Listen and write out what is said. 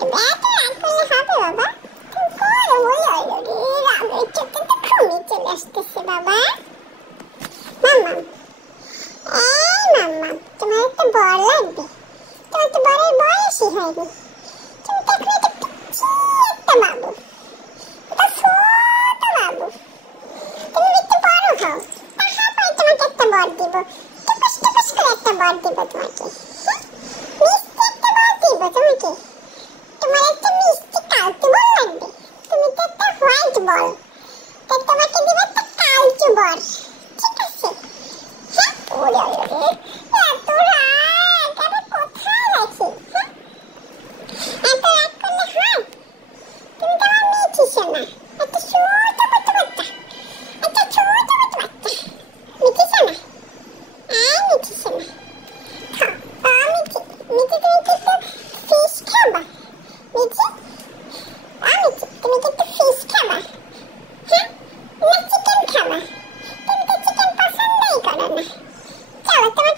দেবো। এত রাগ করলে হবে বাবা? তুমি করো, বলো রে, রাগের চোটে তো ঘুমিয়ে চলে আসতেছে বাবা। মাম্মা, এই মাম্মা, তোমার একটা বর লাগবে। তোমার তো বরের বয়সই হয়নি। তুমি তো এখন একটা পিচ্চি একটা বাবু, একটা ছোট বাবু। তুমি একটু বড় হও, তারপরে তোমাকে একটা বর দিব। টুকুস টুকুস করে একটা বর দিব তোমাকে। মিষ্টি একটা বর দিব তোমাকে। তোমার একটা মিষ্টি কালচু বল লাগবে। তুমি তো একটা হোয়াইট বল, তাই তোমাকে দিব একটা কালচু বর। ঠিক আছে? হ্যাঁ, ওরে ওরে, এত রাগ আমি কোথায় রাখি? হ্যাঁ, এত রাগ করলে হয়? তুমি তো আমার মিঠি সোনা, একটা ছোট ছোট বাচ্চা, একটা ছোট ছোট বাচ্চা। মিঠি সোনা, মিঠি সোনা, খাও মিঠি। মিঠি, তুমি কি একটু ফিশ খাবা? মিঠি, মিঠি, তুমি কি একটু ফিশ খাবা? হ্যাঁ, না চিকেন খাবা? তুমি তো চিকেন পছন্দই করো না। চলো, তোমার